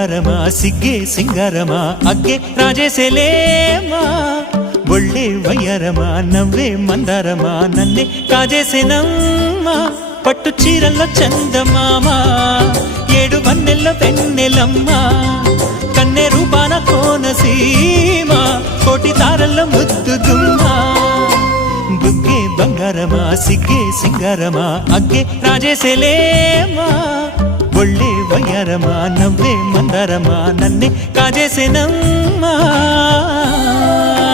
బంగారమా సిగ్గే సింగారమా అగ్గే రాజేసేలేమా ఒళ్ళే వయ్యారమా నవ్వే మందారమా నన్నే కాజేసేనమ్మా పట్టు చీరల్లో చందమామా ఏడు వన్నెల్లో వెన్నెలమ్మా కన్నె రూపాన కోనసీమ కోటి తారల్లో ముద్దుదుమ్మా బుగ్గే బంగారమా సిగ్గే సింగారమా అగ్గే రాజేసేలేమా ఒళ్ళే వయ్యారమా నవ్వే మందారమా నన్నే కాజేసేనమ్మా